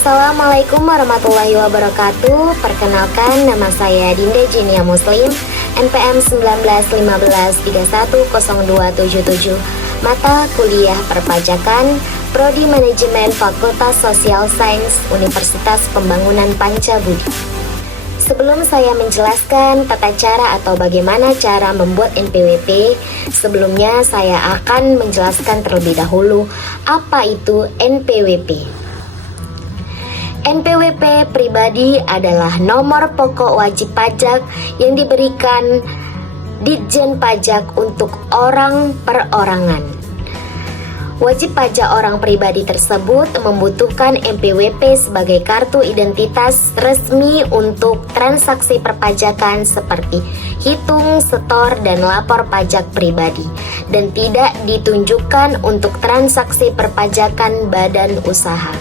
Assalamualaikum warahmatullahi wabarakatuh. Perkenalkan, nama saya Dinda Jenia Muslim, NPM 1915310277, mata kuliah perpajakan, Prodi Manajemen Fakultas Sosial Sains Universitas Pembangunan Pancabudi. Sebelum saya menjelaskan tata cara atau bagaimana cara membuat NPWP, sebelumnya saya akan menjelaskan terlebih dahulu apa itu NPWP. NPWP pribadi adalah nomor pokok wajib pajak yang diberikan Ditjen Pajak untuk orang perorangan. Wajib pajak orang pribadi tersebut membutuhkan NPWP sebagai kartu identitas resmi untuk transaksi perpajakan seperti hitung, setor, dan lapor pajak pribadi, dan tidak ditunjukkan untuk transaksi perpajakan badan usaha.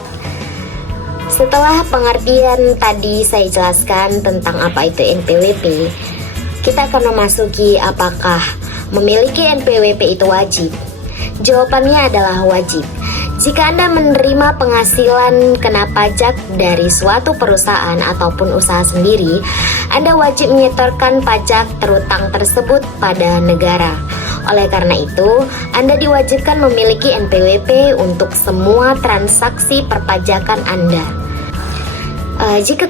Setelah pengertian tadi saya jelaskan tentang apa itu NPWP, kita akan memasuki apakah memiliki NPWP itu wajib. Jawabannya adalah wajib. Jika Anda menerima penghasilan kena pajak dari suatu perusahaan ataupun usaha sendiri, Anda wajib menyetorkan pajak terutang tersebut pada negara. Oleh karena itu, Anda diwajibkan memiliki NPWP untuk semua transaksi perpajakan Anda. Jika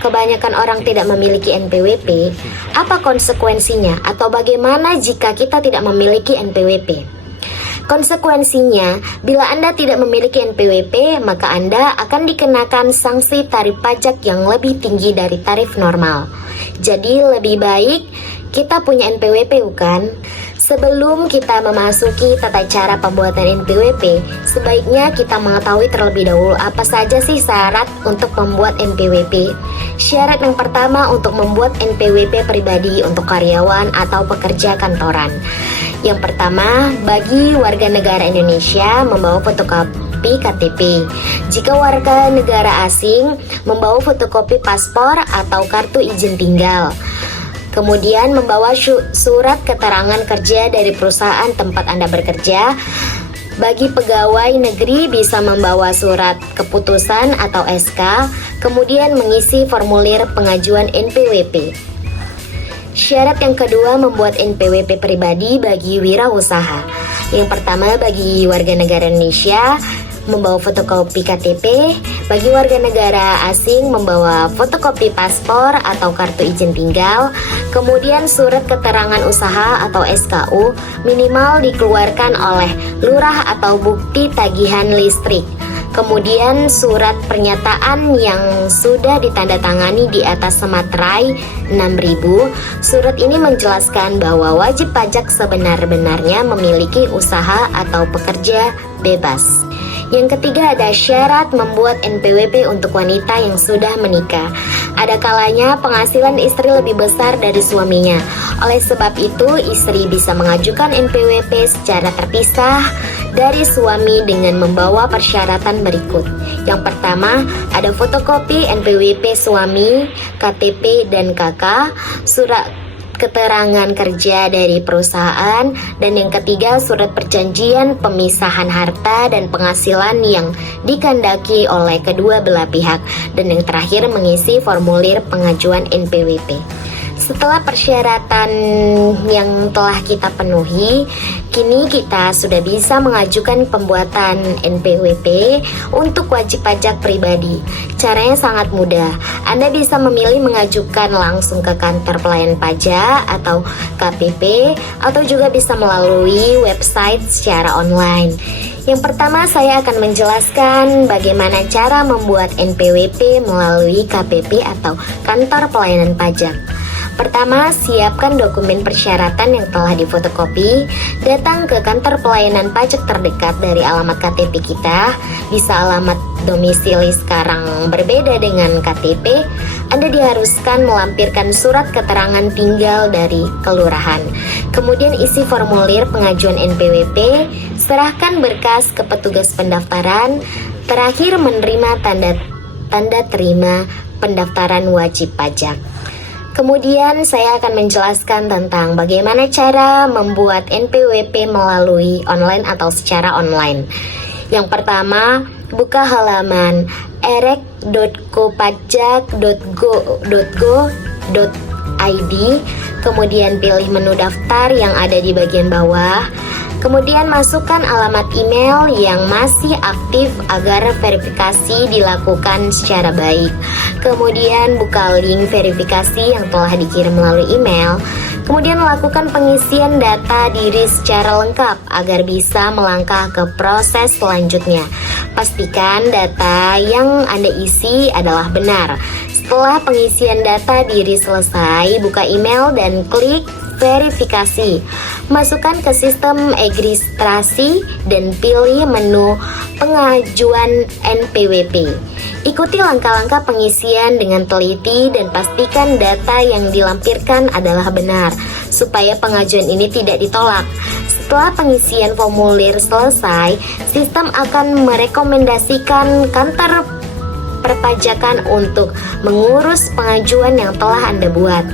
kebanyakan orang tidak memiliki NPWP, apa konsekuensinya atau bagaimana jika kita tidak memiliki NPWP? Konsekuensinya, bila Anda tidak memiliki NPWP, maka Anda akan dikenakan sanksi tarif pajak yang lebih tinggi dari tarif normal. Jadi lebih baik kita punya NPWP, bukan? Sebelum kita memasuki tata cara pembuatan NPWP, sebaiknya kita mengetahui terlebih dahulu apa saja sih syarat untuk membuat NPWP. Syarat yang pertama untuk membuat NPWP pribadi untuk karyawan atau pekerja kantoran. Yang pertama, bagi warga negara Indonesia membawa fotokopi KTP. Jika warga negara asing membawa fotokopi paspor atau kartu izin tinggal. Kemudian membawa surat keterangan kerja dari perusahaan tempat Anda bekerja. Bagi pegawai negeri bisa membawa surat keputusan atau SK, kemudian mengisi formulir pengajuan NPWP. Syarat yang kedua membuat NPWP pribadi bagi wirausaha. Yang pertama bagi warga negara Indonesia membawa fotokopi KTP, bagi warga negara asing membawa fotokopi paspor atau kartu izin tinggal, kemudian surat keterangan usaha atau SKU minimal dikeluarkan oleh lurah atau bukti tagihan listrik. Kemudian surat pernyataan yang sudah ditandatangani di atas sematrai 6.000. Surat ini menjelaskan bahwa wajib pajak sebenar-benarnya memiliki usaha atau pekerja bebas. Yang ketiga ada syarat membuat NPWP untuk wanita yang sudah menikah. Ada kalanya penghasilan istri lebih besar dari suaminya. Oleh sebab itu, istri bisa mengajukan NPWP secara terpisah dari suami dengan membawa persyaratan berikut. Yang pertama, ada fotokopi NPWP suami, KTP dan KK, surat keterangan kerja dari perusahaan, dan yang ketiga surat perjanjian pemisahan harta dan penghasilan yang dikehendaki oleh kedua belah pihak, dan yang terakhir mengisi formulir pengajuan NPWP. Setelah persyaratan yang telah kita penuhi, kini kita sudah bisa mengajukan pembuatan NPWP untuk wajib pajak pribadi. Caranya sangat mudah. Anda bisa memilih mengajukan langsung ke kantor pelayan pajak atau KPP, atau juga bisa melalui website secara online. Yang pertama, saya akan menjelaskan bagaimana cara membuat NPWP melalui KPP atau kantor pelayanan pajak. Pertama, siapkan dokumen persyaratan yang telah difotokopi. Datang ke kantor pelayanan pajak terdekat dari alamat KTP kita. Bisa alamat domisili sekarang berbeda dengan KTP. Anda diharuskan melampirkan surat keterangan tinggal dari kelurahan. Kemudian isi formulir pengajuan NPWP. Serahkan berkas ke petugas pendaftaran. Terakhir, menerima tanda terima pendaftaran wajib pajak. Kemudian saya akan menjelaskan tentang bagaimana cara membuat NPWP melalui online atau secara online. Yang pertama, buka halaman erek.kopajak.go.id, kemudian pilih menu daftar yang ada di bagian bawah. Kemudian masukkan alamat email yang masih aktif agar verifikasi dilakukan secara baik. Kemudian buka link verifikasi yang telah dikirim melalui email. Kemudian lakukan pengisian data diri secara lengkap agar bisa melangkah ke proses selanjutnya. Pastikan data yang Anda isi adalah benar. Setelah pengisian data diri selesai, buka email dan klik verifikasi. Masukkan ke sistem registrasi dan pilih menu pengajuan NPWP. Ikuti langkah-langkah pengisian dengan teliti dan pastikan data yang dilampirkan adalah benar supaya pengajuan ini tidak ditolak. Setelah pengisian formulir selesai, sistem akan merekomendasikan kantor perpajakan untuk mengurus pengajuan yang telah Anda buat.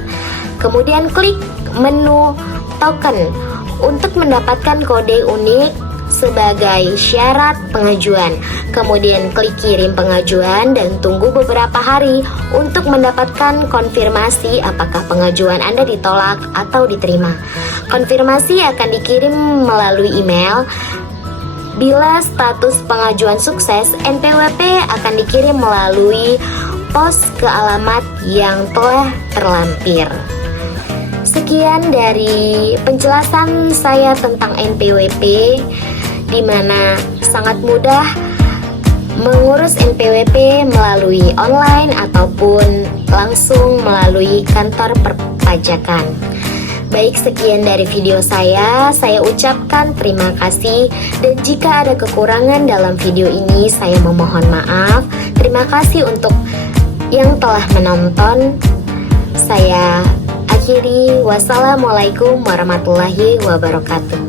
Kemudian klik menu token untuk mendapatkan kode unik sebagai syarat pengajuan. Kemudian klik kirim pengajuan dan tunggu beberapa hari untuk mendapatkan konfirmasi apakah pengajuan Anda ditolak atau diterima. Konfirmasi akan dikirim melalui email. Bila status pengajuan sukses, NPWP akan dikirim melalui pos ke alamat yang telah terlampir. Sekian dari penjelasan saya tentang NPWP, di mana sangat mudah mengurus NPWP melalui online ataupun langsung melalui kantor perpajakan. Baik, sekian dari video saya ucapkan terima kasih, dan jika ada kekurangan dalam video ini saya memohon maaf. Terima kasih untuk yang telah menonton. Saya akhiri, wassalamualaikum warahmatullahi wabarakatuh.